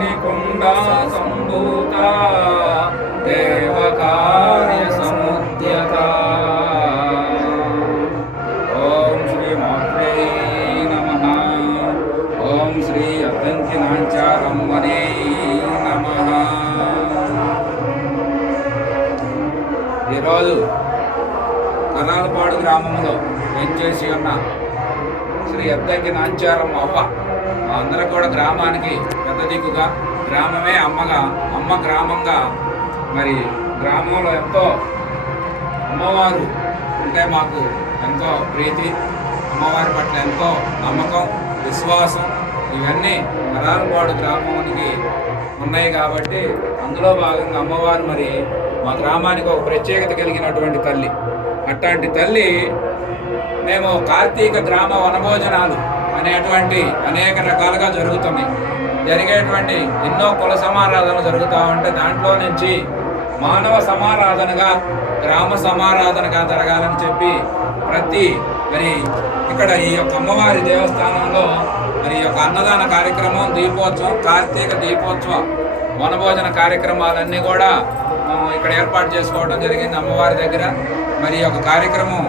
అగ్నికుండా సంభూత దేవకార్య సముద్యత ఓం శ్రీ మాత్రే నమ ఓం శ్రీ అద్దంకి నాంచారమ్మనే నమ ఈరోజు కనాలపాడు గ్రామంలో ఏం చేసి ఉన్న? శ్రీ అద్దంకి నాంచారమ్మ అవ్వ. అందరూ కూడా గ్రామానికి పెద్ద దిక్కుగా గ్రామమే అమ్మగా అమ్మ గ్రామంగా. మరి గ్రామంలో ఎంతో అమ్మవారు ఉంటే మాకు ఎంతో ప్రీతి అమ్మవారి పట్ల ఎంతో నమ్మకం విశ్వాసం ఇవన్నీ కరాలపాడు గ్రామానికి ఉన్నాయి కాబట్టి అందులో భాగంగా అమ్మవారు మరి మా గ్రామానికి ఒక ప్రత్యేకత కలిగినటువంటి తల్లి. అట్లాంటి తల్లి మేము కార్తీక గ్రామ వనభోజనాలు అనేటువంటి అనేక రకాలుగా జరుగుతున్నాయి. జరిగేటువంటి ఎన్నో కుల సమారాధనలు జరుగుతూ ఉంటే దాంట్లో నుంచి మానవ సమారాధనగా గ్రామ సమారాధనగా జరగాలని చెప్పి ప్రతి మరి ఇక్కడ ఈ యొక్క అమ్మవారి దేవస్థానంలో మరి ఈ యొక్క అన్నదాన కార్యక్రమం దీపోత్సవం కార్తీక దీపోత్సవం వనభోజన కార్యక్రమాలన్నీ కూడా ఇక్కడ ఏర్పాటు చేసుకోవడం జరిగింది అమ్మవారి దగ్గర. మరి ఈ యొక్క కార్యక్రమం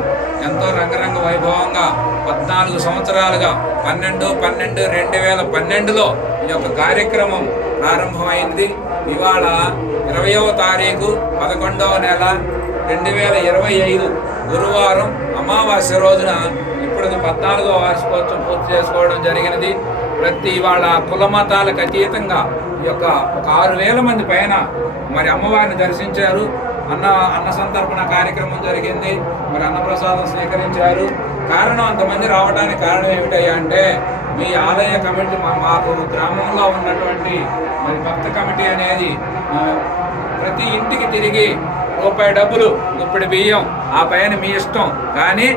ఎంతో రంగరంగ వైభవంగా పద్నాలుగు సంవత్సరాలుగా పన్నెండు పన్నెండు రెండు వేల పన్నెండులో ఈ యొక్క కార్యక్రమం ప్రారంభమైంది. ఇవాళ ఇరవయవ తారీఖు పదకొండవ నెల రెండు వేల ఇరవై ఐదు గురువారం అమావాస్య రోజున ఇప్పుడు పద్నాలుగో వార్షికోత్సవం పూర్తి చేసుకోవడం జరిగినది. ప్రతి వాళ్ళ కుల మతాలకు అతీతంగా ఈ యొక్క ఒక ఆరు వేల మంది పైన మరి అమ్మవారిని దర్శించారు. అన్న అన్న సంతర్పణ కార్యక్రమం జరిగింది. మరి అన్నప్రసాదం స్వీకరించారు. కారణం అంతమంది రావడానికి కారణం ఏమిటయ్యా అంటే మీ ఆలయ కమిటీ మా మాకు గ్రామంలో ఉన్నటువంటి మరి భక్త కమిటీ అనేది ప్రతి ఇంటికి తిరిగి రూపాయి డబ్బులు గుప్పిడి బియ్యం ఆ పైన మీ ఇష్టం. కానీ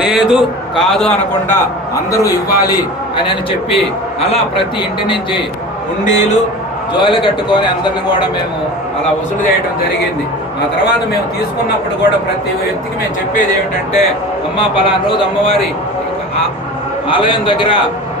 లేదు కాదు అనకుండా అందరూ ఇవ్వాలి అని అని చెప్పి అలా ప్రతి ఇంటి నుంచి ఉండీలు జోలు కట్టుకొని అందరిని కూడా మేము అలా వసూలు చేయడం జరిగింది. ఆ తర్వాత మేము తీసుకున్నప్పుడు కూడా ప్రతి వ్యక్తికి మేము చెప్పేది ఏమిటంటే అమ్మ పలానా రోజు అమ్మవారి ఆలయం దగ్గర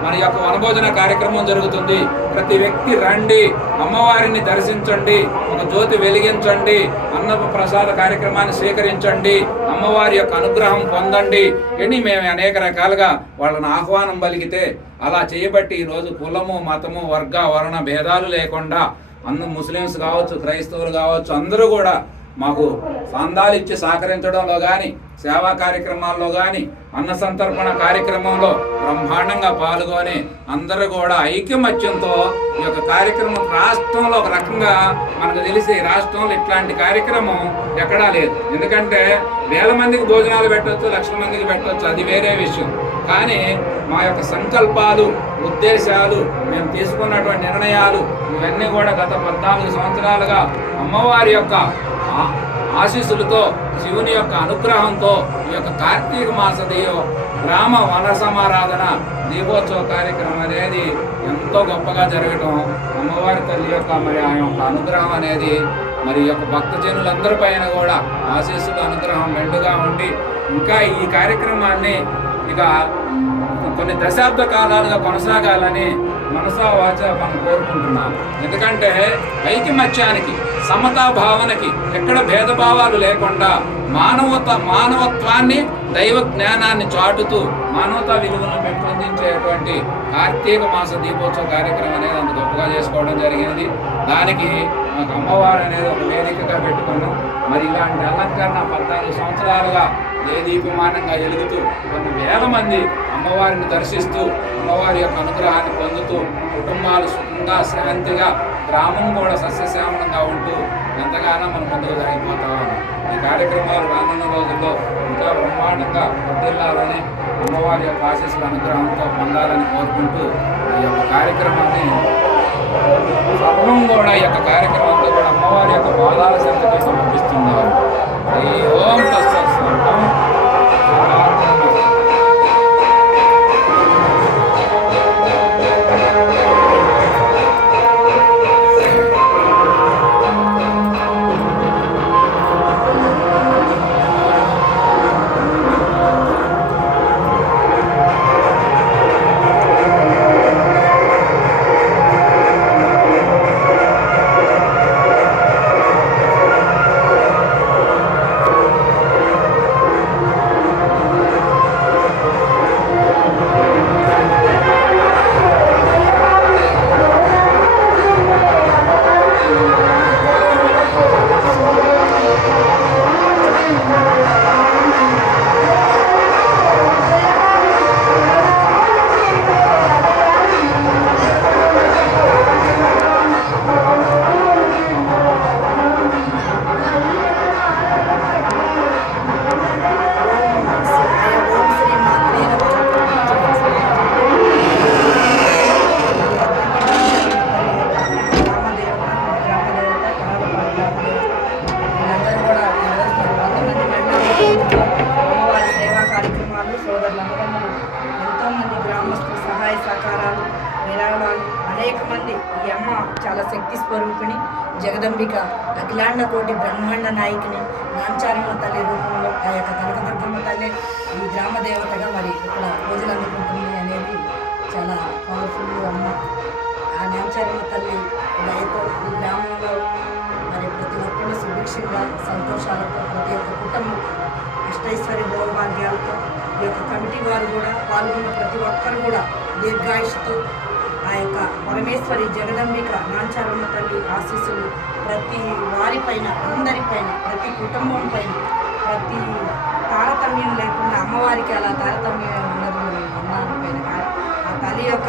మన యొక్క వనభోజన కార్యక్రమం జరుగుతుంది. ప్రతి వ్యక్తి రండి అమ్మవారిని దర్శించండి ఒక జ్యోతి వెలిగించండి అన్న ప్రసాద కార్యక్రమాన్ని స్వీకరించండి అమ్మవారి యొక్క అనుగ్రహం పొందండి. అని మేము అనేక రకాలుగా వాళ్ళని ఆహ్వానం పలికితే అలా చేయబట్టి ఈరోజు కులము మతము వర్గ వర్ణ భేదాలు లేకుండా అందరూ ముస్లిమ్స్ కావచ్చు క్రైస్తవులు కావచ్చు అందరూ కూడా మాకు సందాలు ఇచ్చి సహకరించడంలో కానీ సేవా కార్యక్రమాల్లో కానీ అన్న సంతర్పణ కార్యక్రమంలో బ్రహ్మాండంగా పాల్గొని అందరూ కూడా ఐక్యమత్యంతో ఈ యొక్క కార్యక్రమం రాష్ట్రంలో ఒక రకంగా మనకు తెలిసి రాష్ట్రంలో ఇట్లాంటి కార్యక్రమం ఎక్కడా లేదు. ఎందుకంటే వేల మందికి భోజనాలు పెట్టవచ్చు లక్షల మందికి పెట్టవచ్చు అది వేరే విషయం. కానీ మా యొక్క సంకల్పాలు ఉద్దేశాలు మేము తీసుకున్నటువంటి నిర్ణయాలు ఇవన్నీ కూడా గత పద్నాలుగు సంవత్సరాలుగా అమ్మవారి యొక్క ఆశీస్సులతో శివుని యొక్క అనుగ్రహంతో ఈ యొక్క కార్తీక మాస దేవ గ్రామ వన సమారాధన దీపోత్సవ కార్యక్రమం అనేది ఎంతో గొప్పగా జరగటం అమ్మవారి తల్లి యొక్క మరి ఆ యొక్క అనుగ్రహం అనేది మరి యొక్క భక్తజనులందరి పైన కూడా ఆశీస్సులు అనుగ్రహం మెండుగా ఉండి ఇంకా ఈ కార్యక్రమాన్ని ఇక కొన్ని దశాబ్ద కాలాలుగా కొనసాగాలని మనసా వాచ మనం కోరుకుంటున్నాం. ఎందుకంటే ఐకమత్యానికి సమతా భావనకి ఎక్కడ భేదభావాలు లేకుండా మానవత మానవత్వాన్ని దైవ జ్ఞానాన్ని చాటుతూ మానవతా విలువలను పెంపొందించేటువంటి కార్తీక మాస దీపోత్సవ కార్యక్రమం అనేది అంత గొప్పగా చేసుకోవడం జరిగింది దానికి మాకు అమ్మవారు అనేది ఒక వేదికగా పెట్టుకున్నాం. మరి ఇలాంటి అలంకరణ పద్నాలుగు సంవత్సరాలుగా దేదీపమానంగా ఎలుగుతూ కొన్ని వేల మంది అమ్మవారిని దర్శిస్తూ అమ్మవారి యొక్క అనుగ్రహాన్ని పొందుతూ కుటుంబాలు సుఖంగా శాంతిగా గ్రామం కూడా సస్యశ్యామలంగా ఉంటూ ఎంతగానో మన ముందుకు జరిగిపోతా ఉన్నాం ఈ కార్యక్రమాలు రానున్న రోజుల్లో ఇంకా బ్రహ్మాండంగా వర్దిల్లాలని అమ్మవారి యొక్క ఆశీస్సుల అనుగ్రహంతో పొందాలని కోరుకుంటూ ఈ యొక్క కార్యక్రమాన్ని సర్వం కూడా ఈ యొక్క కార్యక్రమంతో కూడా అమ్మవారి యొక్క పాదాల సంతకి సమర్పిస్తున్నారు శక్తి స్వరూపిణి జగదంబిక అఖిలాండ కోటి బ్రహ్మాండ నాయకుని నాంచారమ్మ తల్లి రూపంలో ఆ యొక్క కనకదుర్గమ్మ తల్లి ఈ గ్రామ దేవతగా మరి ఇక్కడ పూజలు అందుకుంటుంది అనేది చాలా పవర్ఫుల్ అమ్మ ఆ నాంచారమ్మ తల్లి దయతో ఈ గ్రామంలో మరి ప్రతి ఒక్కరు సుభిక్షంగా సంతోషాలతో ప్రతి ఒక్క కుటుంబం అష్టైశ్వర్య భోగభాగ్యాలతో ఈ యొక్క కమిటీ వారు కూడా పాల్గొన్న ప్రతి ఒక్కరు కూడా దీర్ఘాయుషుతో ఆ యొక్క పరమేశ్వరి జగదంబిక నాంచారమ్మ తల్లి ఆశీస్సులు ప్రతి వారిపైన అందరిపైన ప్రతి కుటుంబం పైన ప్రతి తారతమ్యం లేకుండా అమ్మవారికి అలా తారతమ్యం ఉండదు అన్నారి పైన కానీ ఆ తల్లి యొక్క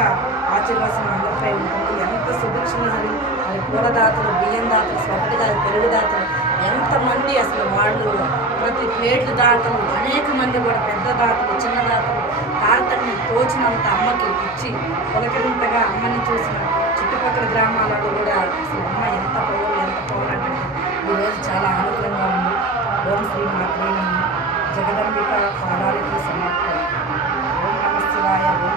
ఆశీర్వాసం అందరిపై ఉంటుంది. ఎంత సుభిక్షణాలు అది. కూరదాతలు బియ్యం దాతలు స్వగటిగా పెరుగుదాతలు ఎంతమంది అసలు వాళ్ళు ప్రతి ప్లేట్లు దాతలు అనేక మంది కూడా పెద్ద దాతలు చిన్న దాతలు తాతని తోచినంత అమ్మకి ఇచ్చి పొలకరింతగా అమ్మని చూసిన చుట్టుపక్కల గ్రామాలలో కూడా అసలు అమ్మ ఎంత పౌరులు ఎంత పౌరు అంటే ఈరోజు చాలా ఆనందంగా ఉంది. ఓం శ్రీ మాత్రే జగదంబిక పాదాలకి సమర్పణ ఓం నమ శివాయ ఓం